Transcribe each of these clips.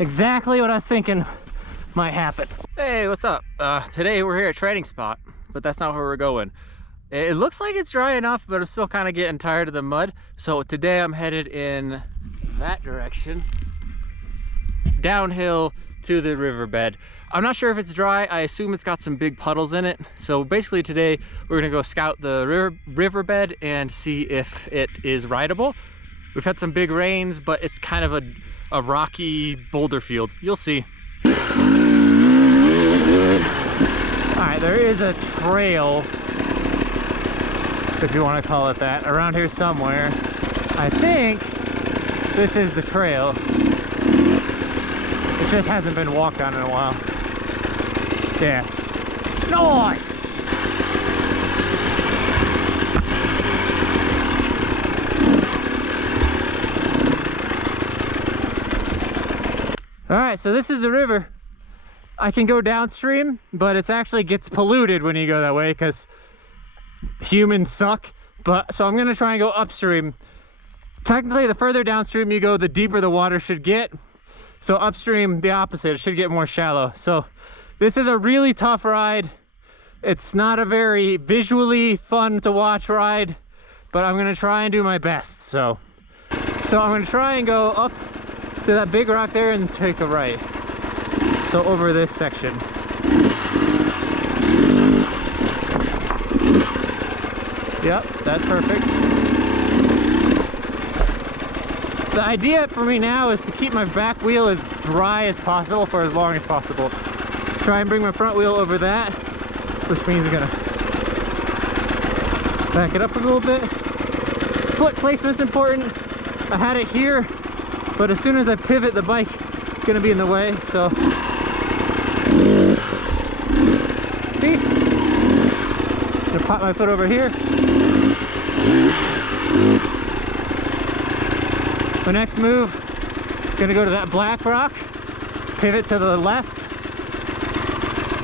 Exactly what I was thinking might happen. Hey, what's up? Today we're here at training spot, but that's not where we're going. It looks like it's dry enough, but I'm still kind of getting tired of the mud. So today I'm headed in that direction, downhill to the riverbed. I'm not sure if it's dry. I assume it's got some big puddles in it. So basically today we're gonna go scout the riverbed and see if it is rideable. We've had some big rains, but it's kind of a rocky boulder field. You'll see. All right, there is a trail, if you want to call it that, around here somewhere. I think this is the trail. It just hasn't been walked on in a while. Yeah. Nice! All right, so this is the river. I can go downstream, but it actually gets polluted when you go that way because humans suck. So I'm gonna try and go upstream. Technically, the further downstream you go, the deeper the water should get. So upstream, the opposite, it should get more shallow. So this is a really tough ride. It's not a very visually fun to watch ride, but I'm gonna try and do my best. So I'm gonna try and go up to that big rock there and take a right. So over this section. Yep, that's perfect. The idea for me now is to keep my back wheel as dry as possible for as long as possible. Try and bring my front wheel over that, which means I'm gonna back it up a little bit. Foot placement's important. I had it here, but as soon as I pivot the bike, it's gonna be in the way, so. See? I'm gonna pop my foot over here. The next move, gonna go to that black rock, pivot to the left,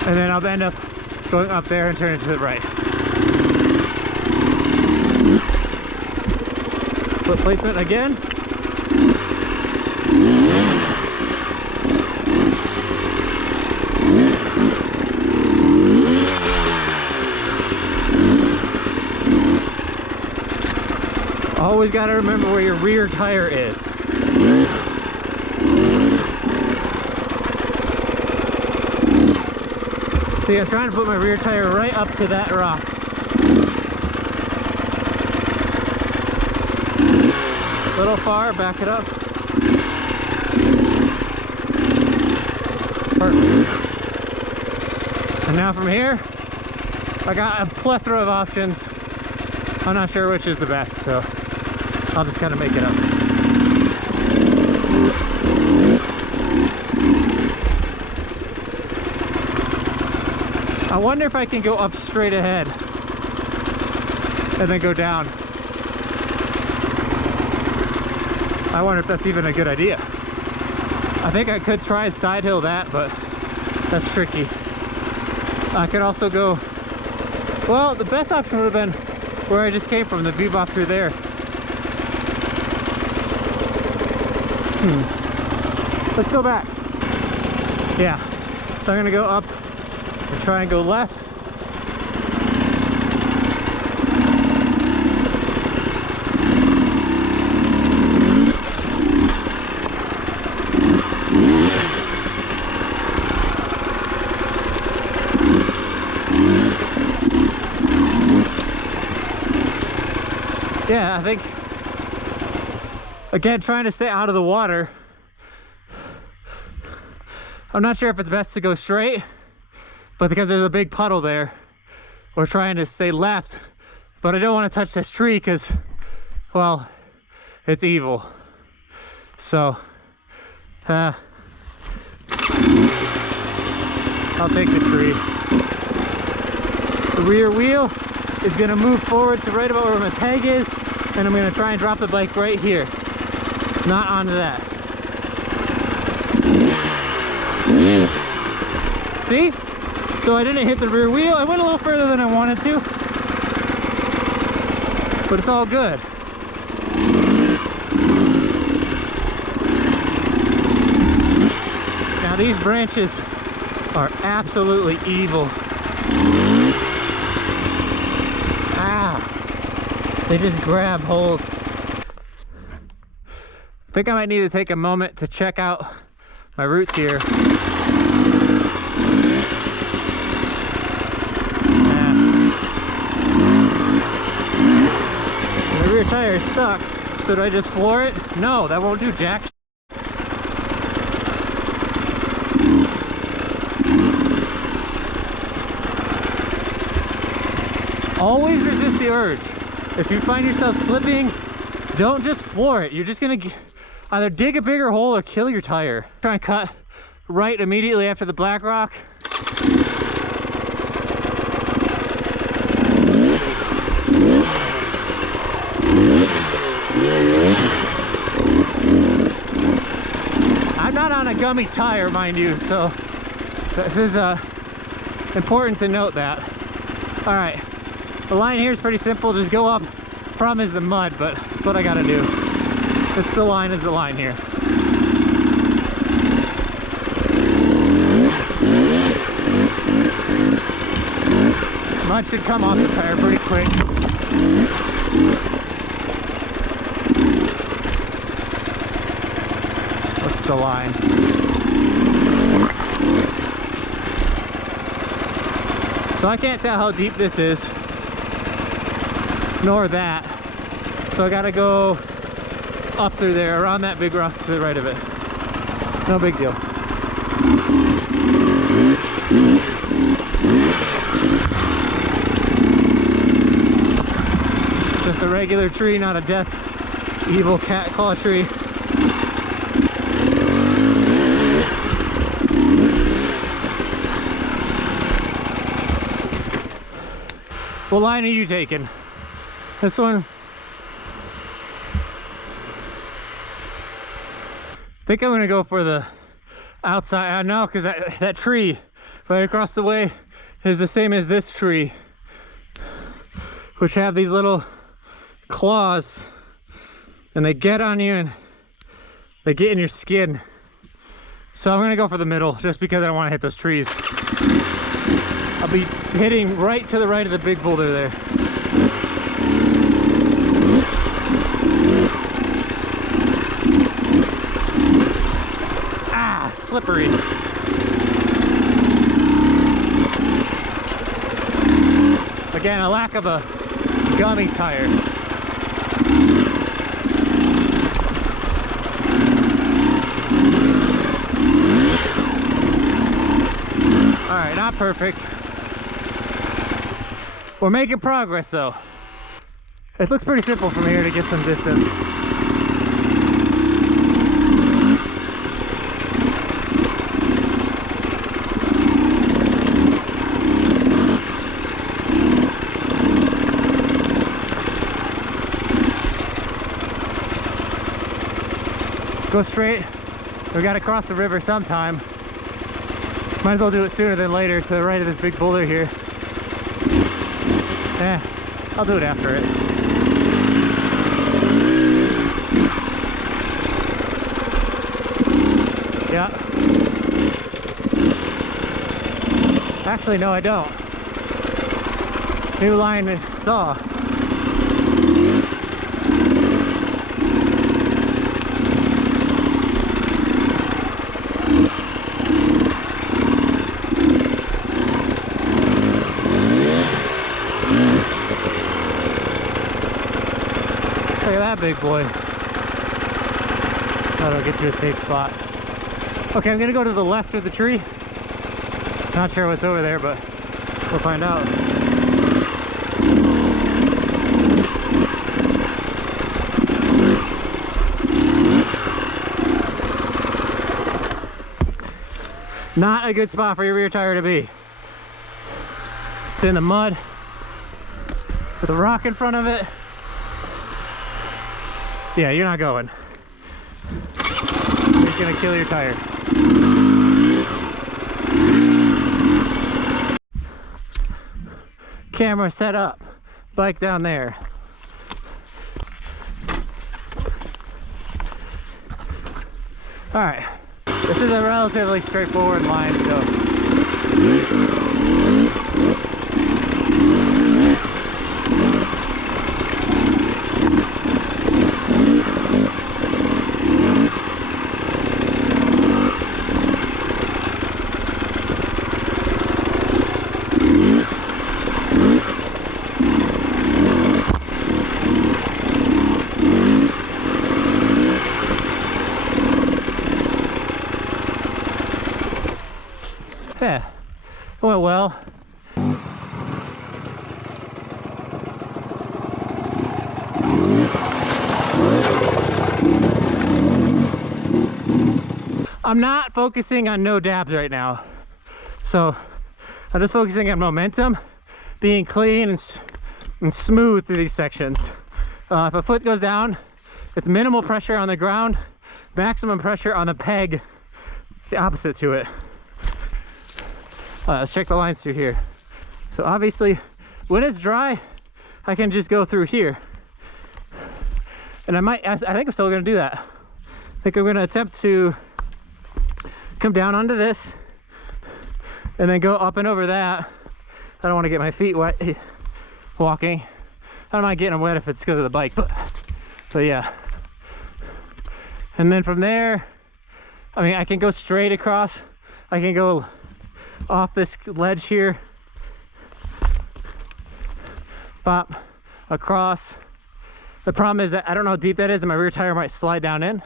and then I'll end up going up there and turning to the right. Foot placement again. Always got to remember where your rear tire is. See, I'm trying to put my rear tire right up to that rock. A little far, back it up. Perfect. And now from here, I got a plethora of options. I'm not sure which is the best, so I'll just kind of make it up. I wonder if I can go up straight ahead and then go down. I wonder if that's even a good idea. I think I could try and side hill that, but that's tricky. I could also go, well, the best option would have been where I just came from, the bebop through there. Let's go back. Yeah, so I'm gonna go up and try and go left. Yeah, I think, again, trying to stay out of the water. I'm not sure if it's best to go straight, but because there's a big puddle there, we're trying to stay left, but I don't want to touch this tree because, well, it's evil. So, I'll take the tree. The rear wheel is going to move forward to right about where my peg is, and I'm going to try and drop the bike right here, not onto that. See? So I didn't hit the rear wheel. I went a little further than I wanted to, but it's all good. Now these branches are absolutely evil. Ah, they just grab hold. I think I might need to take a moment to check out my roots here. The rear tire is stuck, so do I just floor it? No, that won't do jack. Always resist the urge. If you find yourself slipping, don't just floor it. You're just gonna either dig a bigger hole or kill your tire. Try and cut right immediately after the black rock. I'm not on a gummy tire, mind you, so this is important to note that. All right, the line here is pretty simple. Just go up. Problem is the mud, but that's what I gotta do. It's the line here. Mud should come off the tire pretty quick. What's the line? So I can't tell how deep this is, nor that. So I gotta go up through there, around that big rock to the right of it. No big deal. Just a regular tree, not a death, evil cat claw tree. What line are you taking? This one? I think I'm gonna go for the outside. I know, because that tree right across the way is the same as this tree, which have these little claws, and they get on you and they get in your skin. So I'm gonna go for the middle, just because I don't want to hit those trees. I'll be hitting right to the right of the big boulder there. Ah, slippery. Again, a lack of a gummy tire. All right, not perfect. We're making progress though. It looks pretty simple from here to get some distance. Go straight. We gotta cross the river sometime. Might as well do it sooner than later, to the right of this big boulder here. I'll do it after it. Yeah. Actually, no, I don't. New line saw. Look at that big boy. That'll get you a safe spot. Okay, I'm gonna go to the left of the tree. Not sure what's over there, but we'll find out. Not a good spot for your rear tire to be. It's in the mud with a rock in front of it. Yeah, you're not going. It's gonna kill your tire. Camera set up. Bike down there. All right. This is a relatively straightforward line, so. Yeah, went well. I'm not focusing on no dabs right now. So I'm just focusing on momentum, being clean and smooth through these sections. If a foot goes down, it's minimal pressure on the ground, maximum pressure on the peg, the opposite to it. Let's check the lines through here. So obviously, when it's dry, I can just go through here. And I think I'm still gonna do that. I think I'm gonna attempt to come down onto this and then go up and over that. I don't wanna get my feet wet walking. I don't mind getting them wet if it's because of the bike, but yeah. And then from there, I mean, I can go straight across. I can go off this ledge here, pop across. The problem is that I don't know how deep that is and my rear tire might slide down in.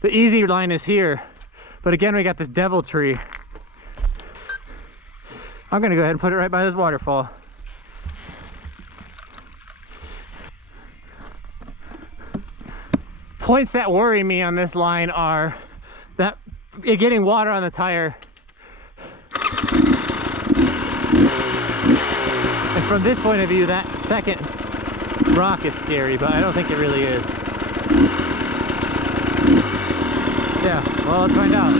The easy line is here, but again, we got this devil tree. I'm gonna go ahead and put it right by this waterfall. Points that worry me on this line are that you're getting water on the tire. And from this point of view, that second rock is scary, but I don't think it really is. Yeah, well, let's find out.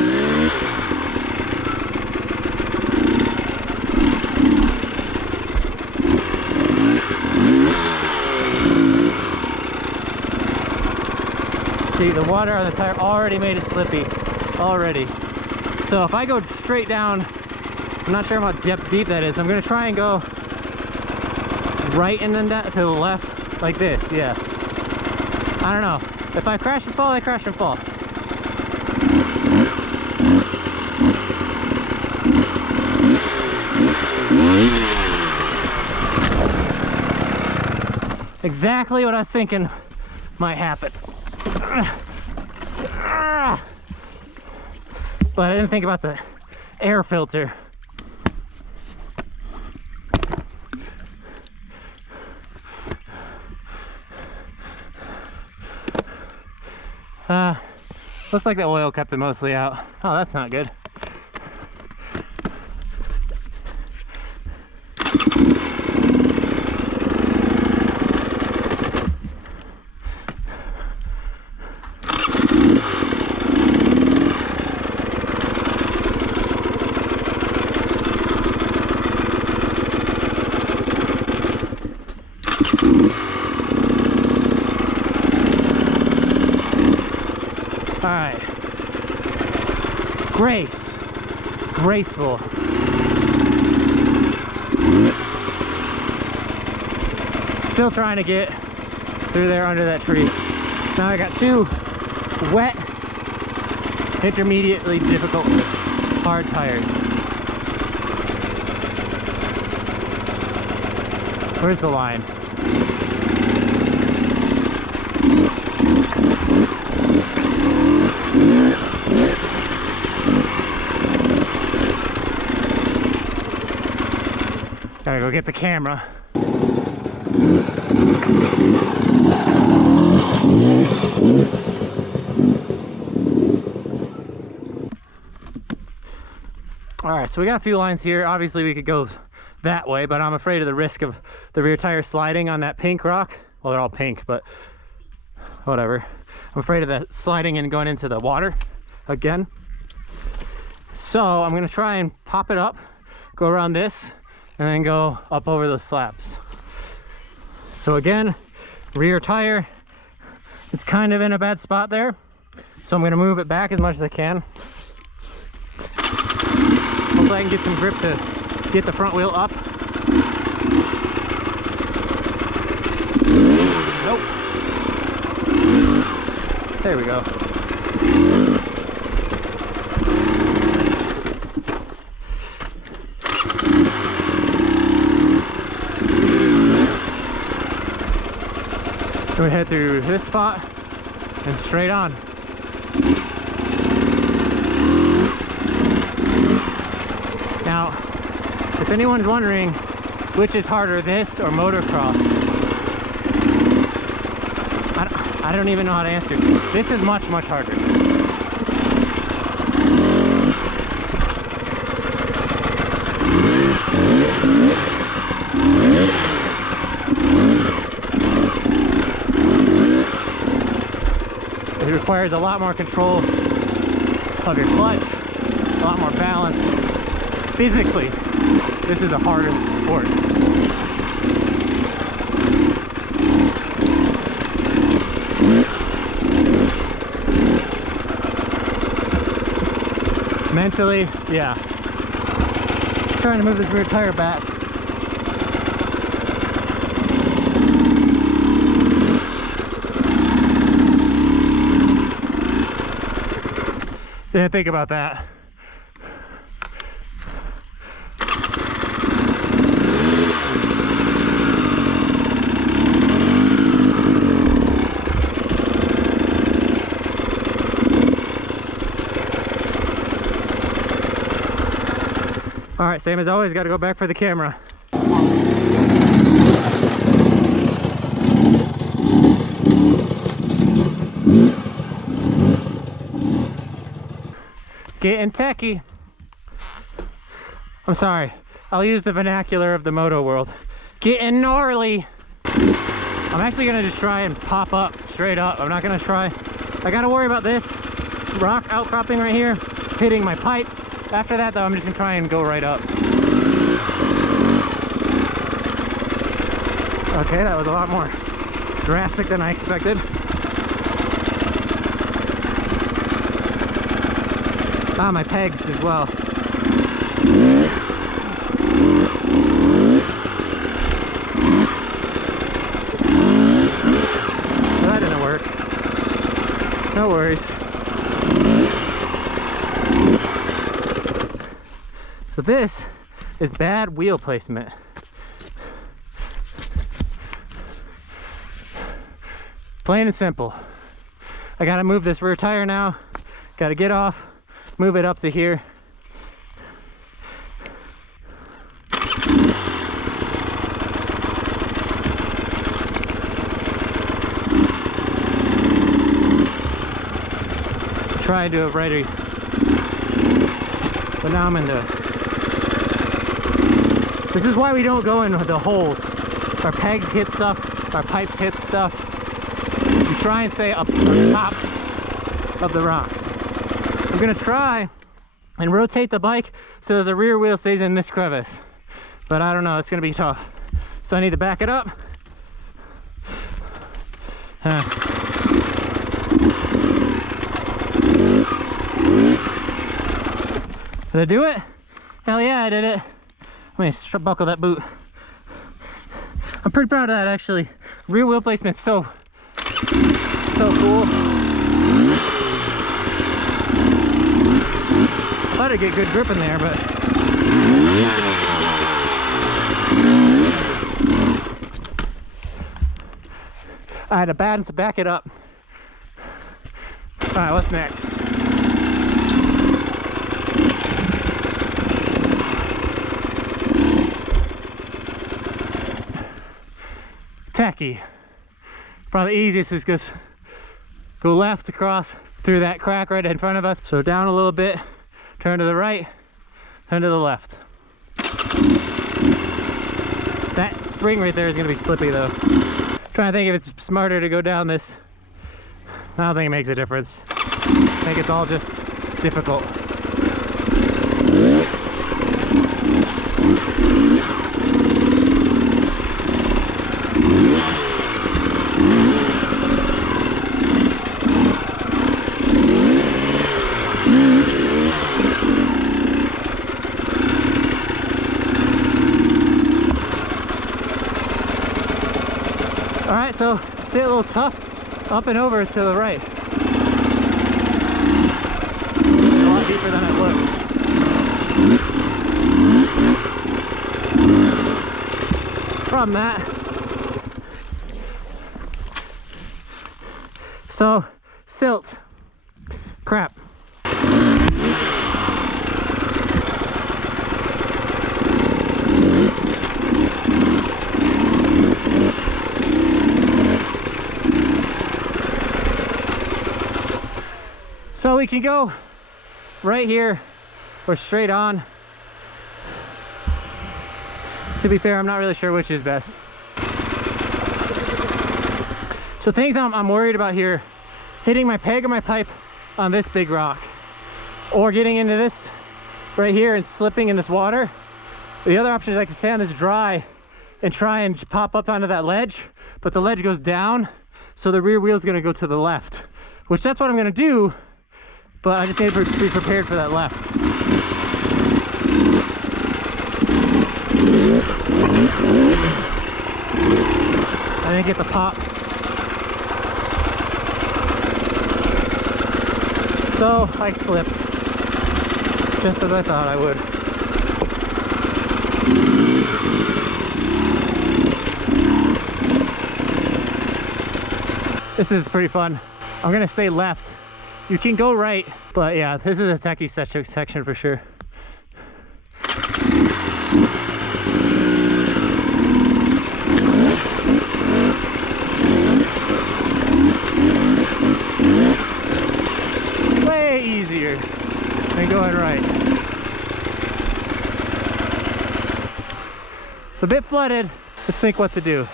See, the water on the tire already made it slippy, already. So if I go straight down, I'm not sure how deep that is. I'm gonna try and go right and then that to the left, like this, yeah. I don't know. If I crash and fall, I crash and fall. Exactly what I was thinking might happen. But I didn't think about the air filter. Looks like the oil kept it mostly out. Oh, that's not good. Alright. Graceful. Still trying to get through there under that tree. Now I got two wet, intermediately difficult, hard tires. Where's the line? Gotta go get the camera. Alright, so we got a few lines here. Obviously we could go that way, but I'm afraid of the risk of the rear tire sliding on that pink rock. Well, they're all pink, but whatever. I'm afraid of that sliding and going into the water again. So I'm gonna try and pop it up, go around this, and then go up over those slabs. So again, rear tire, it's kind of in a bad spot there. So I'm gonna move it back as much as I can. Hopefully I can get some grip to get the front wheel up. Nope. There we go. We head through this spot and straight on. Now, if anyone's wondering which is harder, this or motocross, I don't even know how to answer. This is much, much harder. It requires a lot more control of your clutch, a lot more balance. Physically, this is a harder sport. Mentally, yeah. Trying to move this rear tire back. Didn't think about that. All right, same as always, got to go back for the camera. Getting techie. I'm sorry, I'll use the vernacular of the moto world. Getting gnarly. I'm actually gonna just try and pop up straight up. I'm not gonna try. I gotta worry about this rock outcropping right here hitting my pipe. After that though, I'm just gonna try and go right up. Okay, that was a lot more drastic than I expected. Ah, my pegs as well. Well, that didn't work. No worries. So this is bad wheel placement. Plain and simple. I gotta move this rear tire now. Gotta get off, move it up to here. Try and do it righty. But now I'm in the... This is why we don't go in the holes. Our pegs hit stuff, our pipes hit stuff. We try and stay up on top of the rocks. I'm gonna try and rotate the bike so that the rear wheel stays in this crevice. But I don't know, it's gonna be tough. So I need to back it up. Did I do it? Hell yeah, I did it. Let me buckle that boot. I'm pretty proud of that actually. Rear wheel placement's so cool. I thought I'd get good grip in there, but I had to balance to back it up. All right, what's next? Tacky. Probably easiest is just go left across through that crack right in front of us. So down a little bit, turn to the right, turn to the left. That spring right there is gonna be slippy though. Trying to think if it's smarter to go down this. I don't think it makes a difference. I think it's all just difficult. so see a little tuft up and over to the right. A lot deeper than it looked. From that, so silt, crap. So we can go right here or straight on. To be fair, I'm not really sure which is best. So things I'm worried about here, hitting my peg or my pipe on this big rock, or getting into this right here and slipping in this water. The other option is I can stay on this dry and try and pop up onto that ledge, but the ledge goes down, so the rear wheel is gonna go to the left, which that's what I'm gonna do, but I just need to be prepared for that left. I didn't get the pop. So I slipped, just as I thought I would. This is pretty fun. I'm gonna stay left. You can go right, but yeah, this is a techie section for sure. Way easier than going right. It's a bit flooded. Let's think what to do.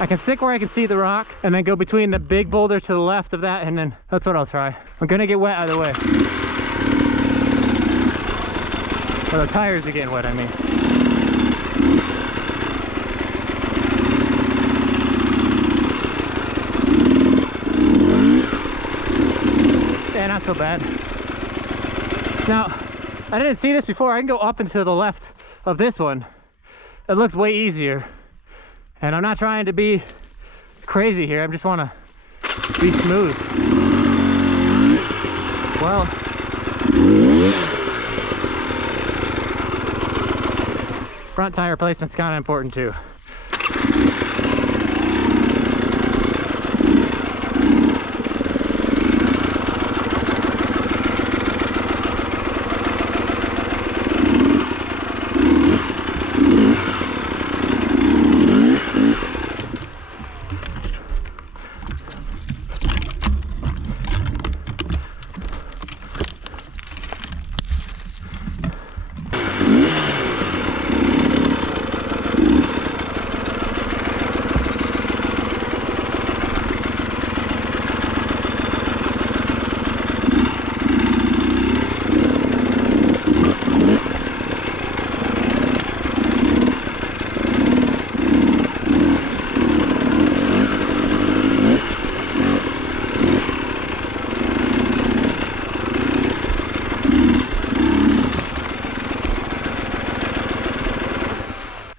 I can stick where I can see the rock and then go between the big boulder to the left of that, and then that's what I'll try. I'm gonna get wet either way. Or the tires are getting wet, I mean. Yeah, not so bad. Now, I didn't see this before. I can go up and to the left of this one. It looks way easier. And I'm not trying to be crazy here. I just want to be smooth. Well, front tire replacement's kind of important too.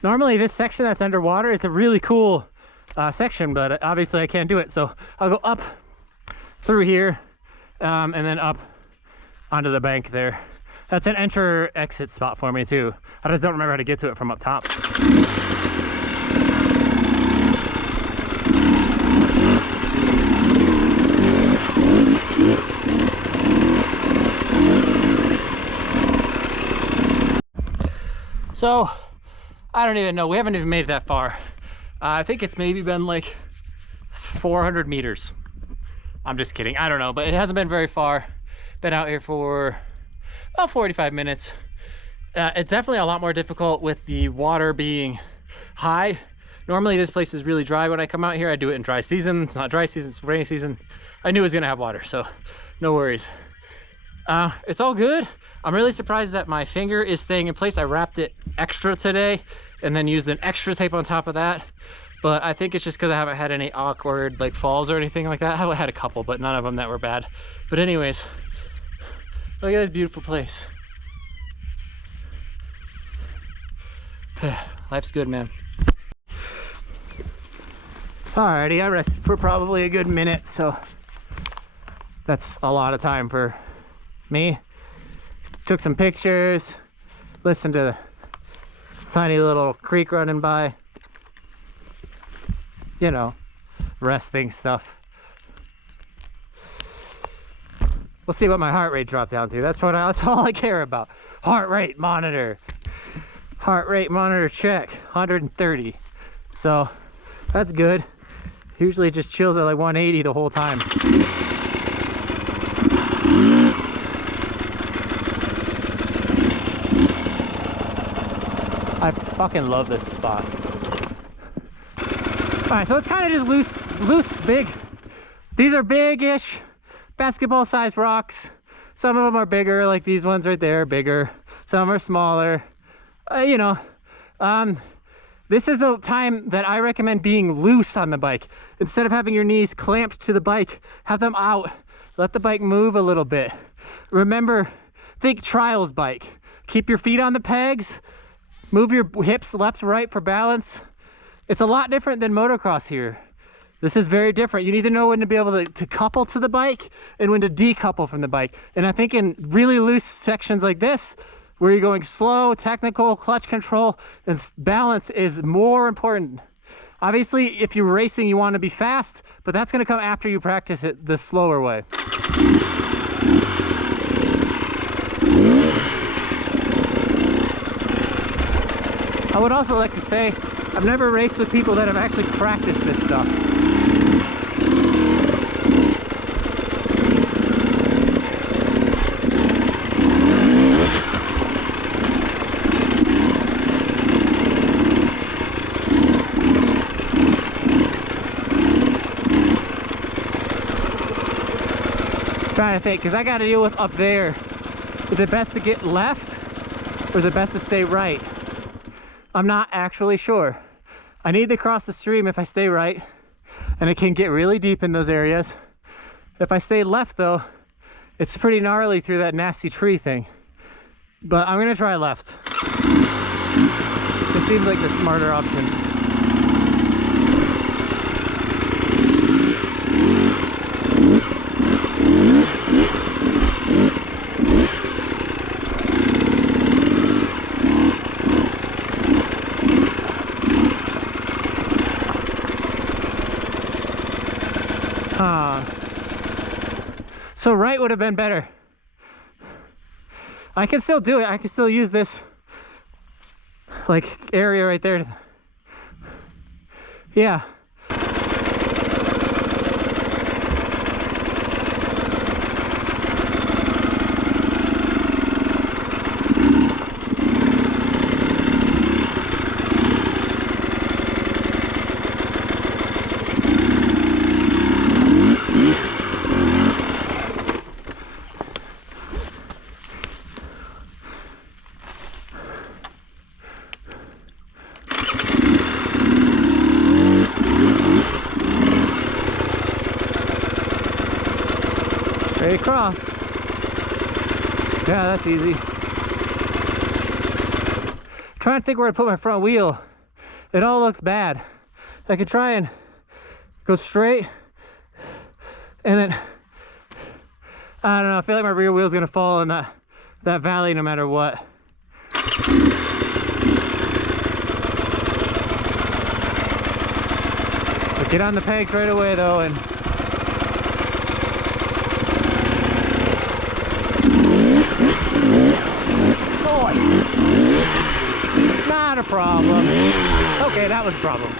Normally this section that's underwater is a really cool section, but obviously I can't do it. So I'll go up through here and then up onto the bank there. That's an enter exit spot for me too. I just don't remember how to get to it from up top. So I don't even know, we haven't even made it that far. I think it's maybe been like 400 meters. I'm just kidding, I don't know, but it hasn't been very far. Been out here for about 45 minutes. It's definitely a lot more difficult with the water being high. Normally this place is really dry when I come out here. I do it in dry season. It's not dry season, it's rainy season. I knew it was gonna have water, so no worries. It's all good. I'm really surprised that my finger is staying in place. I wrapped it extra today and then used an extra tape on top of that. But I think it's just because I haven't had any awkward like falls or anything like that. I had a couple, but none of them that were bad. But anyways, look at this beautiful place. Life's good, man. Alrighty, I rested for probably a good minute, so that's a lot of time for me. Took some pictures, listened to this tiny little creek running by. You know, resting stuff. We'll see what my heart rate dropped down to. That's all I care about. Heart rate monitor. Heart rate monitor check, 130. So that's good. Usually it just chills at like 180 the whole time. I fucking love this spot. All right, so it's kind of just loose, big. These are big-ish basketball-sized rocks. Some of them are bigger, like these ones right there, bigger. Some are smaller. You know, this is the time that I recommend being loose on the bike. Instead of having your knees clamped to the bike, have them out. Let the bike move a little bit. Remember, think trials bike. Keep your feet on the pegs. Move your hips left, right for balance. It's a lot different than motocross here. This is very different. You need to know when to be able to couple to the bike and when to decouple from the bike. And I think in really loose sections like this, where you're going slow, technical, clutch control, and balance is more important. Obviously, if you're racing, you want to be fast, but that's going to come after you practice it the slower way. I would also like to say, I've never raced with people that have actually practiced this stuff. Trying to think, because I got to deal with up there. Is it best to get left or is it best to stay right? I'm not actually sure. I need to cross the stream if I stay right, and it can get really deep in those areas. If I stay left though, it's pretty gnarly through that nasty tree thing. But I'm gonna try left. It seems like the smarter option. So right would have been better. I can still do it. I can still use this like area right there. Yeah. Straight across. Yeah, that's easy. Trying to think where to put my front wheel. It all looks bad. I could try and go straight and then I don't know, I feel like my rear wheel's gonna fall in that valley no matter what. But get on the pegs right away though, and not a problem. Okay, that was a problem.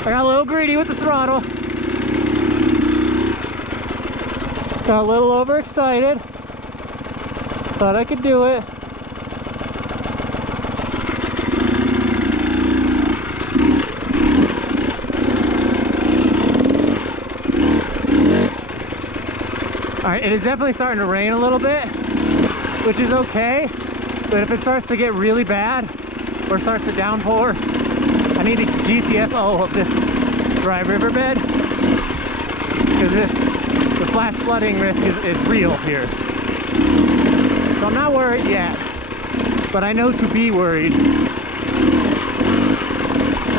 I got a little greedy with the throttle. Got a little overexcited. Thought I could do it. Alright, it is definitely starting to rain a little bit, which is okay. But if it starts to get really bad or starts to downpour, I need a GTFO of this dry riverbed, because the flash flooding risk is real here. So I'm not worried yet, but I know to be worried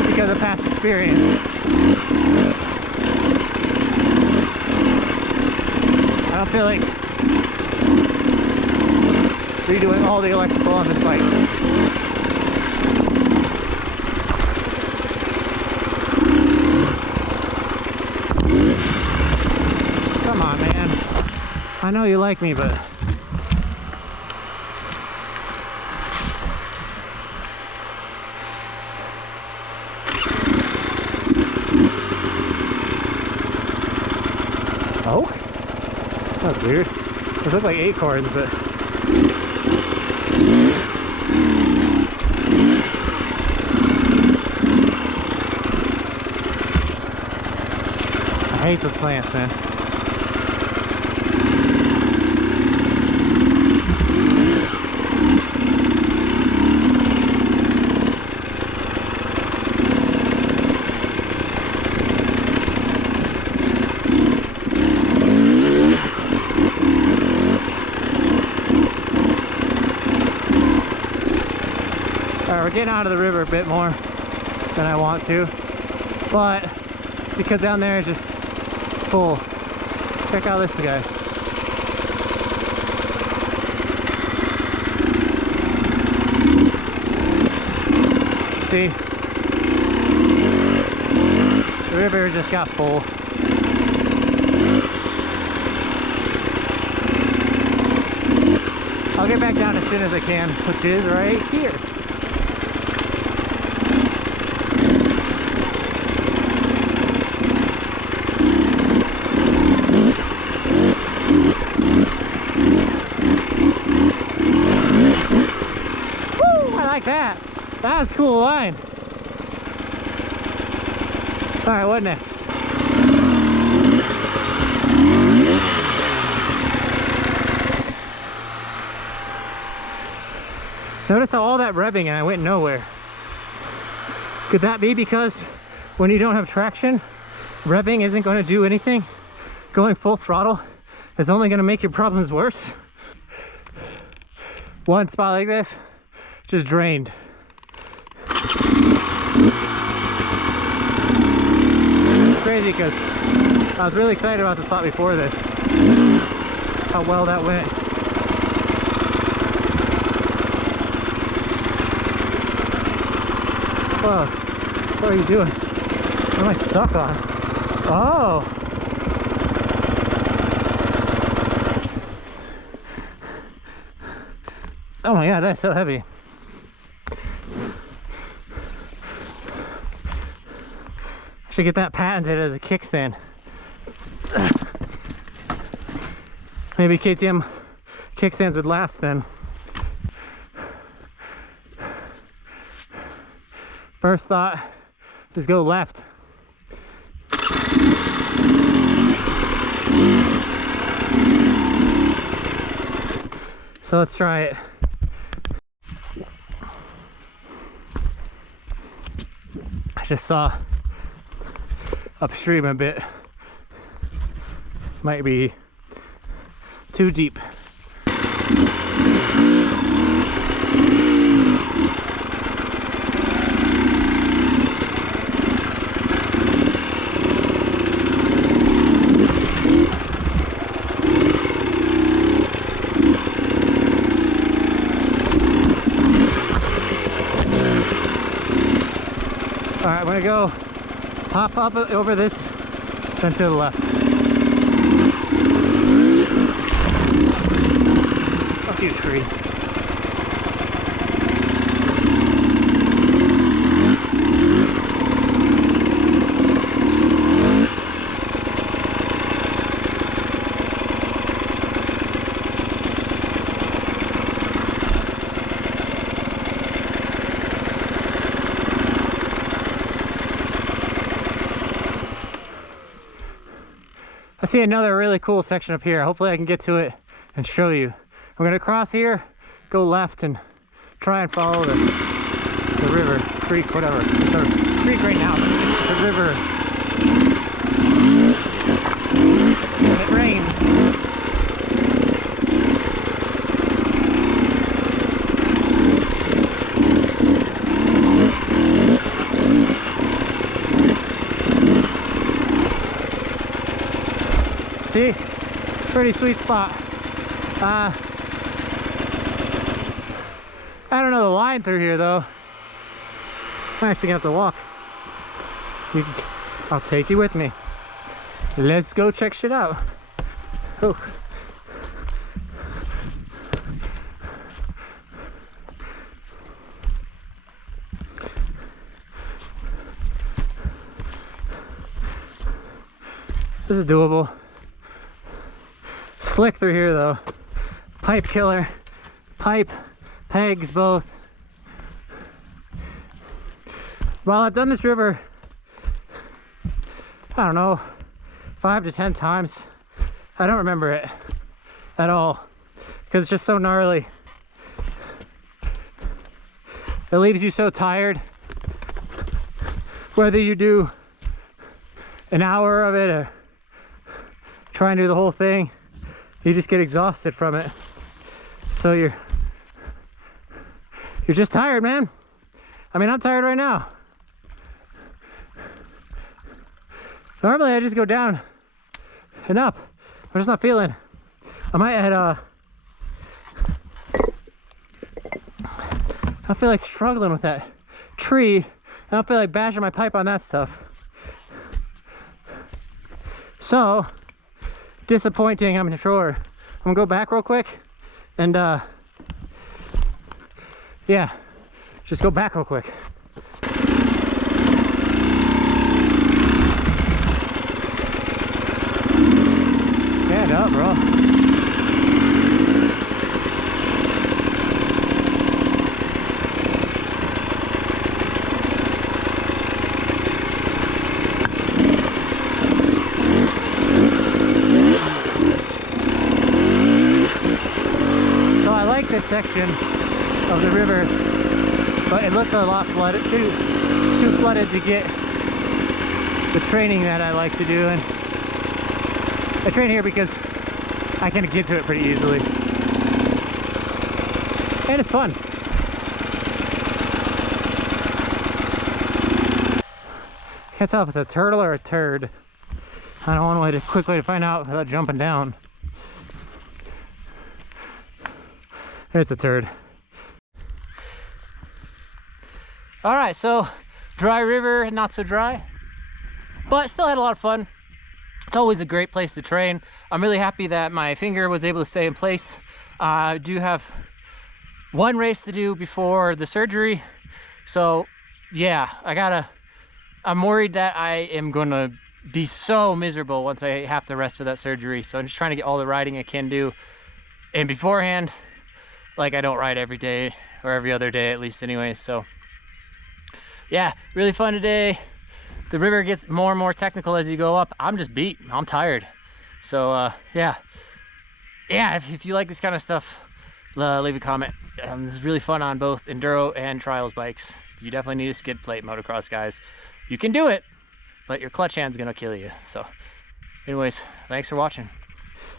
because of past experience. experience. I don't feel like redoing all the electrical on this bike. Come on, man. I know you like me, but oh, that's weird. Those look like acorns, but I hate those plants, man. We're getting out of the river a bit more than I want to, but because down there is just full. Check out this guy. See? The river just got full. I'll get back down as soon as I can, which is right here. That. That's a cool line. Alright, what next? Notice how all that revving and I went nowhere. Could that be because when you don't have traction, revving isn't going to do anything? Going full throttle is only going to make your problems worse? One spot like this just drained. It's crazy because I was really excited about the spot before this. How well that went. Whoa, what are you doing? What am I stuck on? Oh! Oh my god, that's so heavy. I should get that patented as a kickstand. Maybe KTM kickstands would last then. First thought is go left. So let's try it. I just saw upstream a bit. Might be too deep. All right, I'm gonna go hop up over this, then to the left. Fuck you, tree. I see another really cool section up here. Hopefully I can get to it and show you. I'm gonna cross here, go left, and try and follow the river, creek, whatever. It's a creek right now, but it's a river. And it rains. See? Pretty sweet spot. I don't know the line through here though. I'm actually gonna have to walk. I'll take you with me. Let's go check shit out. Oh. This is doable. Slick through here though. Pipe killer. Pipe, pegs both. Well, I've done this river, I don't know, 5 to 10 times. I don't remember it at all because it's just so gnarly. It leaves you so tired. Whether you do an hour of it or try and do the whole thing, you just get exhausted from it. So you're just tired, man. I mean, I'm tired right now. Normally I just go down and up. I'm just not feeling. I might add I feel like struggling with that tree. I don't feel like bashing my pipe on that stuff. So disappointing, I'm sure. I'm gonna go back real quick and yeah, just go back real quick. Stand up, bro. So I like this section of the river, but it looks a lot flooded, too flooded to get the training that I like to do. And I train here because I can get to it pretty easily. And it's fun. Can't tell if it's a turtle or a turd. I don't want a quick way to find out without jumping down. It's a turd. All right, so dry river, not so dry, but still had a lot of fun. It's always a great place to train. I'm really happy that my finger was able to stay in place. I do have one race to do before the surgery. So yeah, I'm worried that I am gonna be so miserable once I have to rest for that surgery. So I'm just trying to get all the riding I can do. And beforehand, like I don't ride every day or every other day at least anyway. So yeah, really fun today. The river gets more and more technical as you go up. I'm just beat, I'm tired. So yeah, if you like this kind of stuff, leave a comment. This is really fun on both enduro and trials bikes. You definitely need a skid plate, motocross guys. You can do it, but your clutch hand's gonna kill you. So anyways, thanks for watching.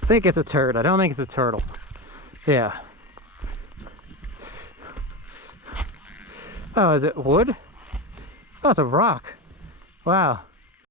I think it's a turd. I don't think it's a turtle. Yeah. Oh, is it wood? Oh, it's a rock. Wow.